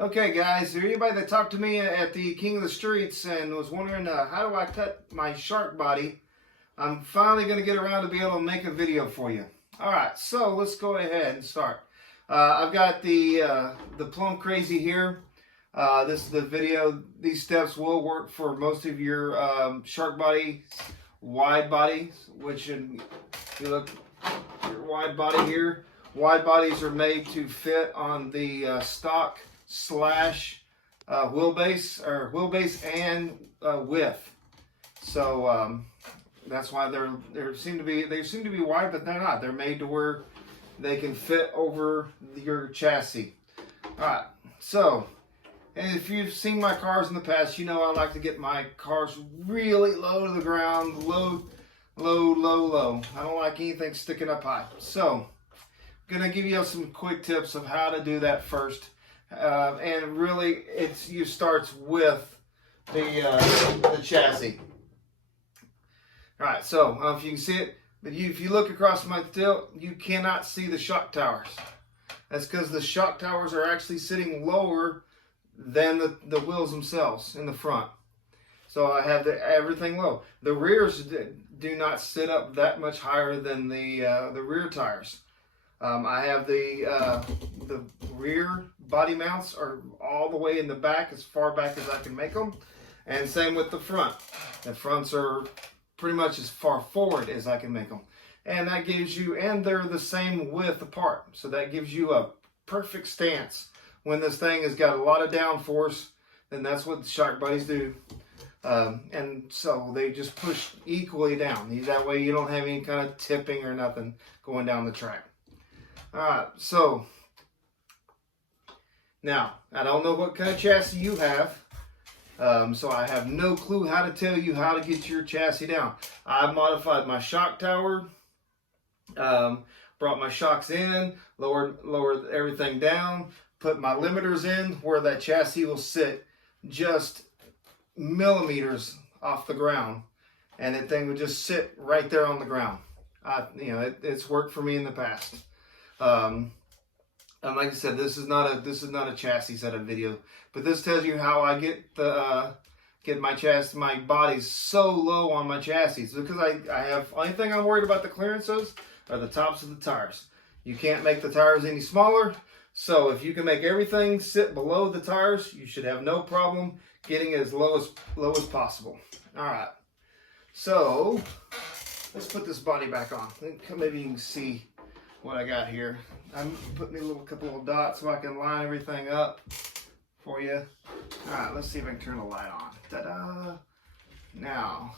Okay, guys, there anybody that talked to me at the King of the Streets and was wondering how do I cut my shark body, I'm finally going to get around to be able to make a video for you. All right, so let's go ahead and start. I've got the Plum Crazy here. This is the video. These steps will work for most of your shark body, wide bodies, which if you look your wide body here, wide bodies are made to fit on the stock slash wheelbase and width. So that's why they seem to be wide, but they're not. They're made to where they can fit over your chassis. All right. So, and if you've seen my cars in the past, you know I like to get my cars really low to the ground, low. I don't like anything sticking up high. So, I'm gonna give you some quick tips of how to do that first. And really, you starts with the chassis. All right, so I don't know if you can see it, but if you look across my tilt, you cannot see the shock towers. That's because the shock towers are actually sitting lower than the wheels themselves in the front. So I have everything low. The rears do not sit up that much higher than the rear tires. I have the rear body mounts are all the way in the back, as far back as I can make them, and same with the front. The fronts are pretty much as far forward as I can make them, and that gives you, and they're the same width apart, so that gives you a perfect stance. When this thing has got a lot of downforce, then that's what the shark bodies do, and so they just push equally down. That way you don't have any kind of tipping or nothing going down the track. All right, so now I don't know what kind of chassis you have, so I have no clue how to tell you how to get your chassis down. I modified my shock tower, brought my shocks in, lowered everything down, put my limiters in where that chassis will sit just millimeters off the ground, and that thing would just sit right there on the ground. It's worked for me in the past. And like I said, this is not a chassis setup video, but this tells you how I get my bodies so low on my chassis, because I have, only thing I'm worried about the clearances are the tops of the tires. You can't make the tires any smaller, so if you can make everything sit below the tires, you should have no problem getting as low as possible. All right, so let's put this body back on. Maybe you can see what I got here. I'm putting a couple of dots so I can line everything up for you. All right, let's see if I can turn the light on. Ta-da! Now,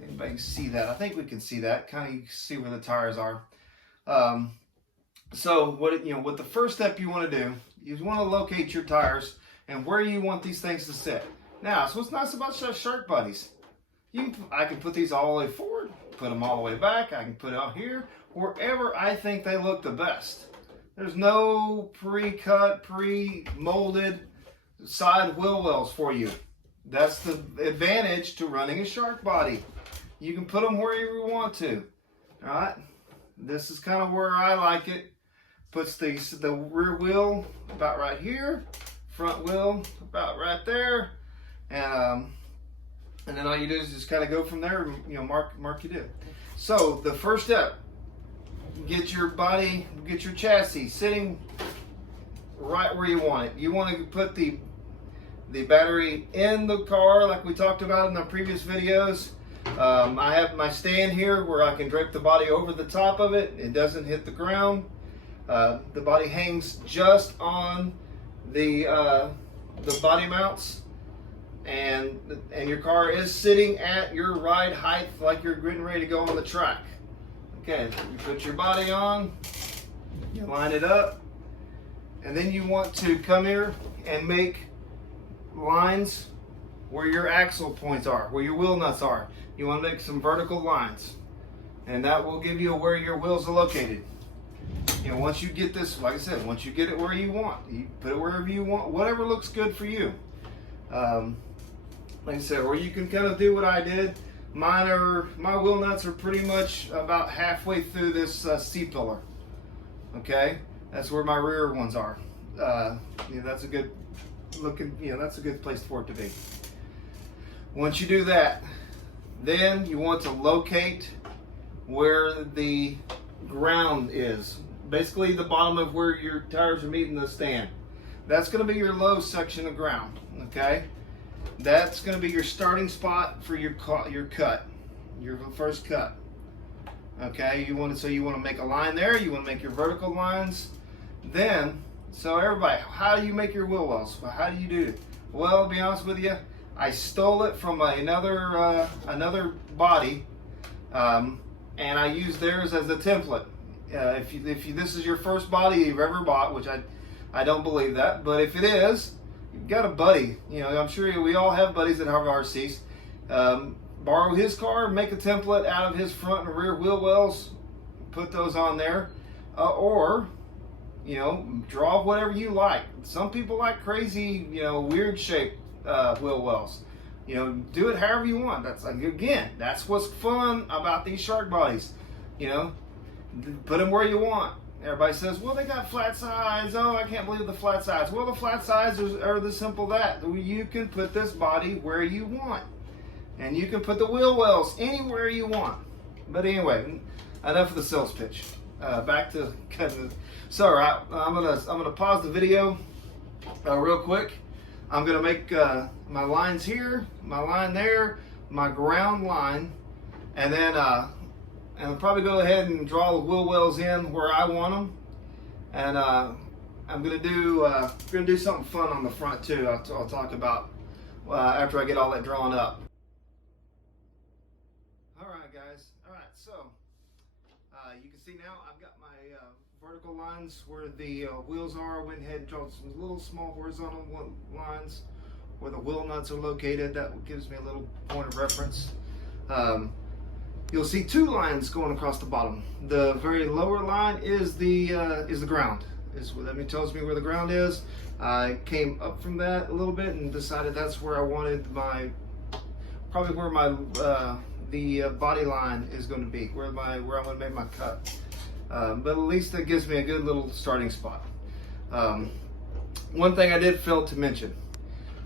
anybody can see that? I think we can see that. Kind of see where the tires are. So what the first step you want to do, you want to locate your tires and where you want these things to sit. Now, so what's nice about shark bodies? I can put these all the way forward, put them all the way back. I can put it out here, wherever I think they look the best. There's no pre-cut, pre-molded side wheel wells for you. That's the advantage to running a shark body. You can put them wherever you want to. All right, this is kind of where I like it. Puts the rear wheel about right here, front wheel about right there, and then all you do is just kind of go from there. Mark you do. So the first step, get your chassis sitting right where you want it. You want to put the battery in the car like we talked about in the previous videos. I have my stand here where I can drape the body over the top of it. It doesn't hit the ground. The body hangs just on the body mounts, and your car is sitting at your ride height like you're getting ready to go on the track. Okay, you put your body on, you line it up, and then you want to come here and make lines where your axle points are, where your wheel nuts are. You want to make some vertical lines, and that will give you where your wheels are located. Once you get this, like I said, once you get it where you want, you put it wherever you want, whatever looks good for you. Like I said, or you can kind of do what I did. My wheel nuts are pretty much about halfway through this C-pillar. Okay, that's where my rear ones are. that's a good looking, that's a good place for it to be. Once you do that, then you want to locate where the ground is. Basically the bottom of where your tires are meeting the stand. That's going to be your low section of ground, okay? That's going to be your starting spot for your cut, your first cut. Okay, you want to make a line there, you want to make your vertical lines. Then, so everybody, how do you make your wheel wells? Well, how do you do it? Well, to be honest with you, I stole it from another body, and I used theirs as a template. If this is your first body you've ever bought, which I don't believe that, but if it is, you've got a buddy. I'm sure we all have buddies that have RCs. Borrow his car, make a template out of his front and rear wheel wells, put those on there, or draw whatever you like. Some people like crazy, weird shaped wheel wells. Do it however you want. That's what's fun about these shark bodies. Put them where you want. Everybody says, well, they got flat sides. Oh, I can't believe the flat sides. Well, the flat sides are the simple that you can put this body where you want, and you can put the wheel wells anywhere you want. But anyway, enough of the sales pitch. Back to cutting. So, right, I'm gonna pause the video real quick. I'm gonna make my lines here, my line there, my ground line, and then I'll probably go ahead and draw the wheel wells in where I want them. And I'm gonna do something fun on the front too. I'll talk about after I get all that drawn up. All right, guys. All right, so you can see now I've got my vertical lines where the wheels are. I went ahead and draw some little small horizontal lines where the wheel nuts are located. That gives me a little point of reference. You'll see two lines going across the bottom. The very lower line is the ground. That tells me where the ground is. I came up from that a little bit and decided that's where I wanted probably where the body line is going to be, where I'm going to make my cut. But at least that gives me a good little starting spot. One thing I did fail to mention,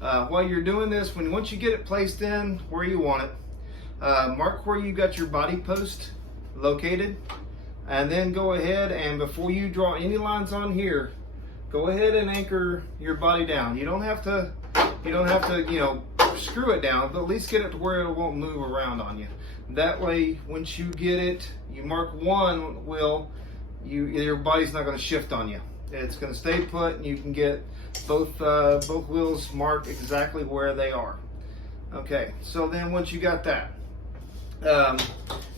while you're doing this, once you get it placed in where you want it, mark where you got your body post located, and then go ahead and before you draw any lines on here, go ahead and anchor your body down. You don't have to screw it down, but at least get it to where it won't move around on you. That way, once you get it, you mark one wheel, your body's not going to shift on you. It's going to stay put, and you can get both wheels marked exactly where they are. Okay, so then once you got that,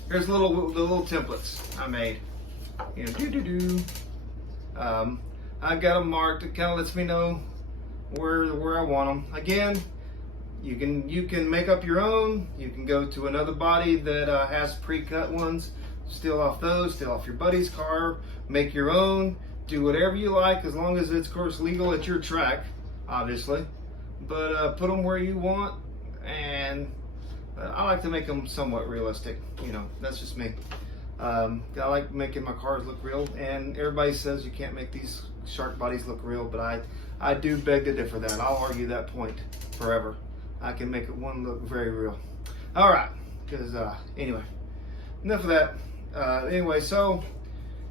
here's the little templates I made. I got them marked. It kind of lets me know where I want them. Again, you can make up your own. You can go to another body that has pre-cut ones. Steal off those. Steal off your buddy's car. Make your own. Do whatever you like, as long as it's of course legal at your track, obviously. But put them where you want. And I like to make them somewhat realistic. That's just me. I like making my cars look real, and everybody says you can't make these shark bodies look real, but I do beg to differ that. I'll argue that point forever. I can make one look very real. All right, because anyway, enough of that. Anyway, so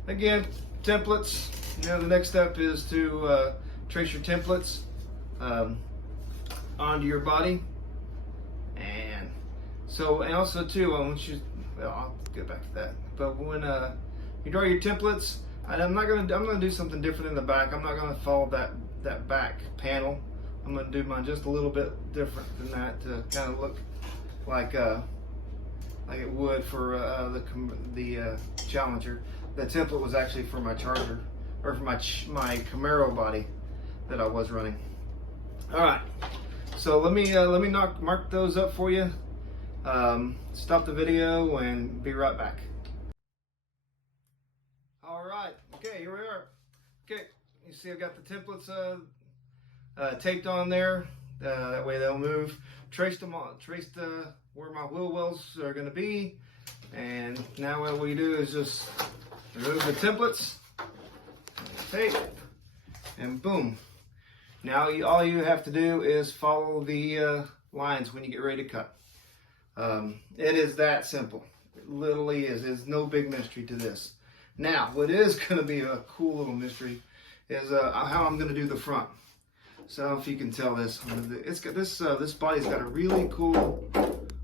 again, templates. The next step is to trace your templates onto your body. And also too, I'll get back to that. But when you draw your templates, I'm gonna do something different in the back. I'm not gonna follow that back panel. I'm gonna do mine just a little bit different than that to kind of look like it would for the Challenger. The template was actually for my Charger, or for my Camaro body that I was running. All right. So let me mark those up for you. Stop the video and be right back. All right. Okay, here we are. Okay, you see I've got the templates taped on there. That way they'll move. Traced where my wheel wells are going to be. And now what we do is just remove the templates, tape, and boom. Now all you have to do is follow the lines when you get ready to cut. It is that simple. It literally is. There's no big mystery to this. Now, what is going to be a cool little mystery is how I'm going to do the front. So if you can tell this, it's got this body's got a really cool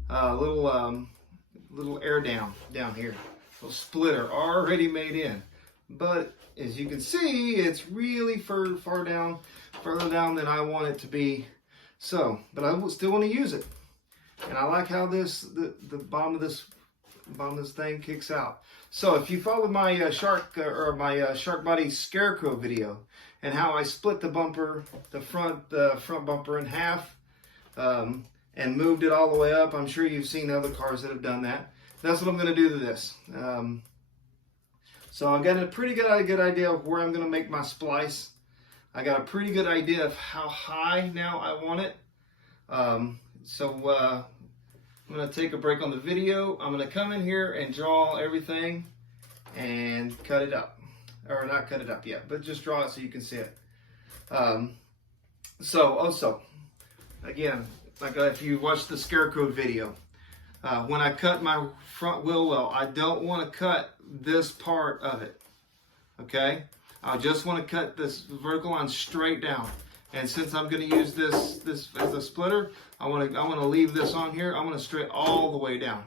little air down here, little splitter already made in. But as you can see, it's really further down than I want it to be. So, but I still want to use it, and I like how the bottom of this thing kicks out. So if you followed my shark body scarecrow video and how I split the bumper, the front bumper in half, and moved it all the way up, I'm sure you've seen other cars that have done that. That's what I'm going to do to this. So I've got a pretty good idea of where I'm going to make my splice. I got a pretty good idea of how high now I want it. So I'm going to take a break on the video. I'm going to come in here and draw everything and cut it up. Or not cut it up yet, but just draw it so you can see it. So also, again, like if you watched the scarecrow video, when I cut my front wheel well, I don't want to cut this part of it, okay? I just want to cut this vertical line straight down. And since I'm going to use this as a splitter, I want to leave this on here. I'm going to straight all the way down.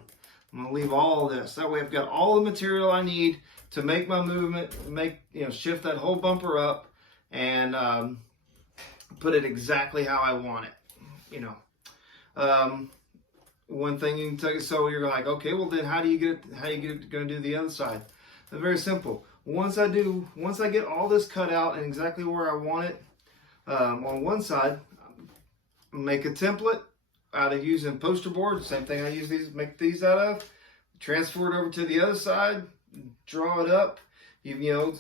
I'm going to leave all of this. That way I've got all the material I need to make my movement, shift that whole bumper up, and put it exactly how I want it. One thing you can take it, so you're like, okay, well then how do you get it going to do the other side? It's very simple. Once I get all this cut out and exactly where I want it, on one side, make a template out of using poster board. Same thing I make these out of. Transfer it over to the other side, draw it up. You know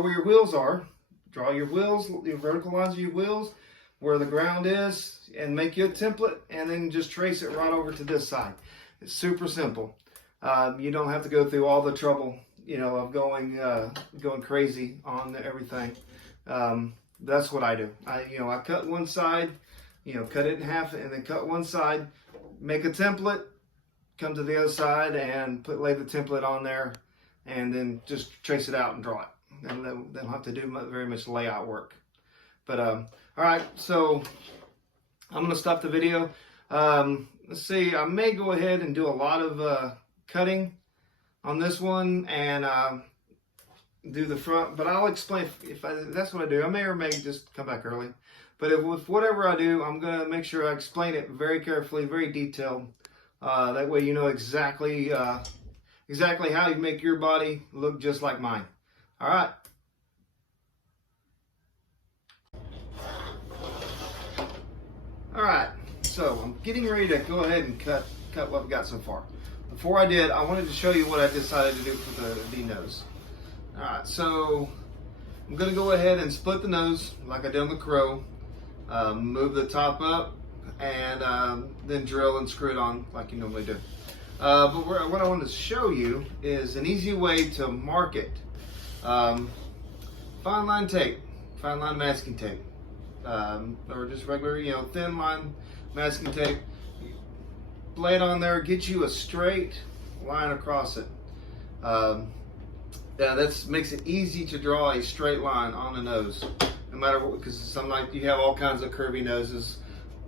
where your wheels are. Draw your wheels, your vertical lines of your wheels, where the ground is, and make you a template, and then just trace it right over to this side. It's super simple. You don't have to go through all the trouble, of going crazy on everything. That's what I do. I cut one side, cut it in half, and then cut one side, make a template, come to the other side, and lay the template on there, and then just trace it out and draw it. And they don't have to do very much layout work. But all right, so I'm gonna stop the video. Let's see, I may go ahead and do a lot of cutting on this one and do the front, but I'll explain if that's what I do. I may or may just come back early. But if whatever I do, I'm gonna make sure I explain it very carefully, very detailed. That way you know exactly how you make your body look just like mine. All right. All right, so I'm getting ready to go ahead and cut what I've got so far. Before I did, I wanted to show you what I decided to do for the nose. All right, so I'm gonna go ahead and split the nose like I did on the Crow, move the top up, and then drill and screw it on like you normally do. But what I wanted to show you is an easy way to mark it. Fine line tape, fine line masking tape. Or just regular, thin line masking tape. Lay it on there, get you a straight line across it. That makes it easy to draw a straight line on the nose, no matter what, because you have all kinds of curvy noses,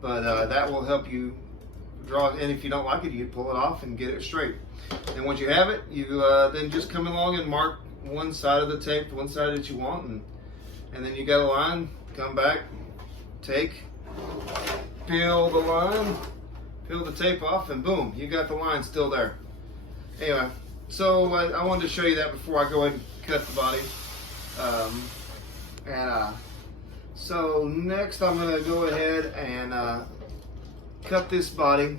but that will help you draw. And if you don't like it, you pull it off and get it straight. And once you have it, you then just come along and mark one side of the tape, one side that you want, and then you got a line. Come back. Peel the line, peel the tape off, and boom, you got the line still there. Anyway, so I wanted to show you that before I go ahead and cut the body. So next I'm going to go ahead and cut this body,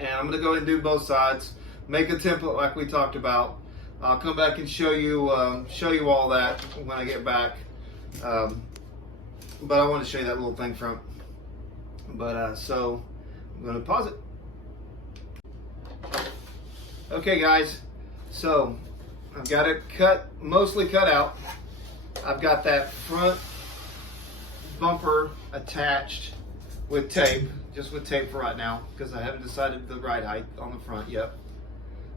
and I'm going to go ahead and do both sides, make a template like we talked about. I'll come back and show you all that when I get back. But I want to show you that little thing from. But so I'm going to pause it. Okay, guys. So I've got it mostly cut out. I've got that front bumper attached with tape, just with tape for right now, because I haven't decided the ride height on the front yet.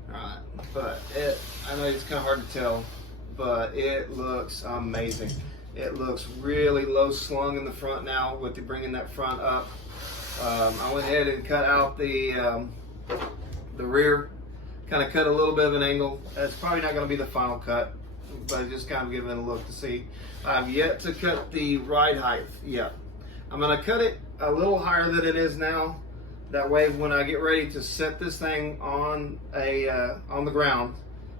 Alright, but I know it's kind of hard to tell, but it looks amazing. It looks really low slung in the front now with bringing that front up. I went ahead and cut out the rear, kind of cut a little bit of an angle. That's probably not going to be the final cut, but just kind of giving it a look to see. I've yet to cut the ride height yet. I'm going to cut it a little higher than it is now. That way, when I get ready to set this thing on the ground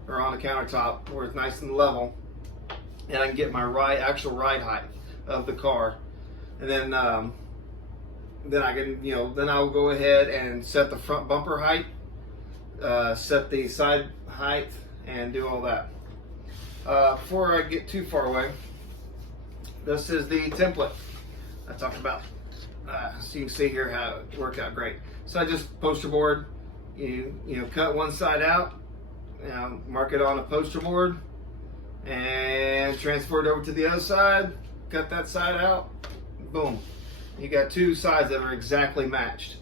or on a countertop where it's nice and level, and I can get my actual ride height of the car, and then I can, then I'll go ahead and set the front bumper height, set the side height, and do all that. Before I get too far away, this is the template I talked about. So you can see here how it worked out great. So I just poster board, cut one side out, mark it on a poster board, and transfer it over to the other side, cut that side out, boom. You got two sides that are exactly matched.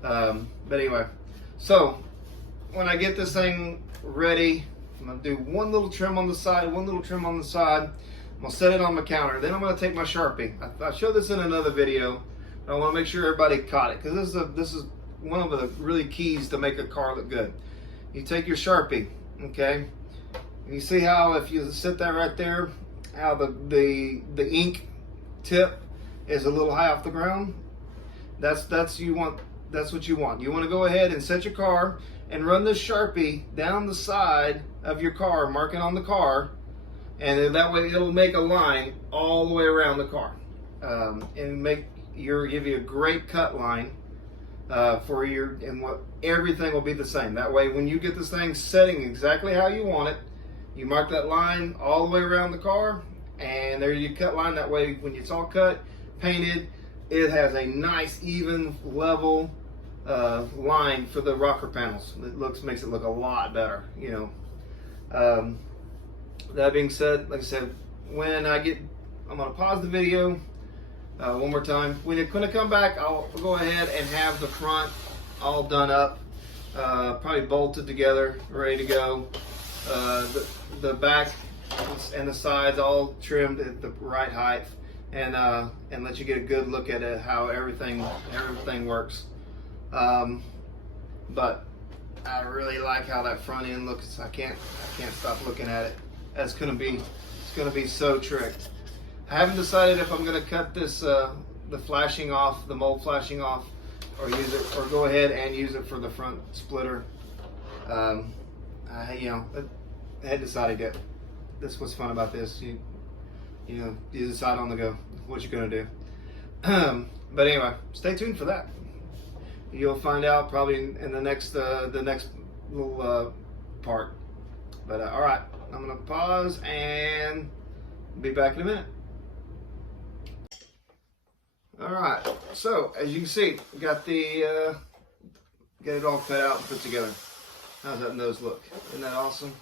But anyway, so when I get this thing ready, I'm gonna do one little trim on the side, one little trim on the side. I'm gonna set it on my counter. Then I'm gonna take my Sharpie. I showed this in another video. I want to make sure everybody caught it, because this is one of the really keys to make a car look good. You take your Sharpie, okay? You see how if you sit that right there, how the ink tip is a little high off the ground? That's what you want. You want to go ahead and set your car and run this Sharpie down the side of your car, marking on the car, and then that way it'll make a line all the way around the car, and give you a great cut line for everything will be the same. That way, when you get this thing setting exactly how you want it, you mark that line all the way around the car, and there you cut line. That way, when it's all cut, painted, it has a nice, even, level line for the rocker panels. It makes it look a lot better. That being said, like I said, I'm gonna pause the video. One more time. When I come back, I'll go ahead and have the front all done up, probably bolted together, ready to go. The back and the sides all trimmed at the right height, and let you get a good look at it, how everything works. But I really like how that front end looks. I can't stop looking at it. It's gonna be so tricked. I haven't decided if I'm going to cut this the mold flashing off, or go ahead and use it for the front splitter. I hadn't decided yet. That's what's fun about this. You decide on the go what you're going to do. But anyway, stay tuned for that. You'll find out probably in the next little part. But all right, I'm going to pause and be back in a minute. All right, so as you can see, we got it all cut out and put together. How's that nose look? Isn't that awesome?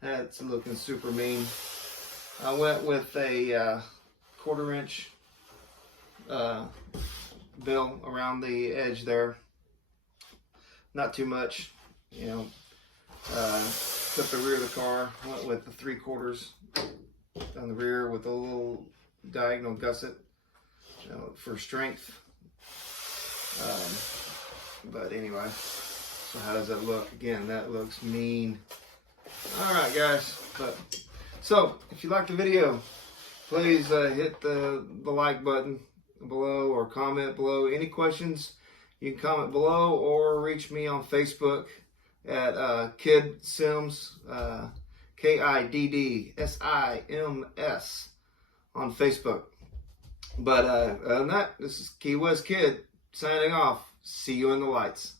That's looking super mean. I went with a 1/4 inch bill around the edge there. Not too much, Took the rear of the car, went with the 3/4 on the rear with a little diagonal gusset. For strength. But anyway, so how does that look? Again, that looks mean. All right, guys. So if you like the video, please hit the like button below or comment below. Any questions, you can comment below or reach me on Facebook at Kid Sims, KIDDSIMS on Facebook. But other than that, this is Key West Kid signing off. See you in the lights.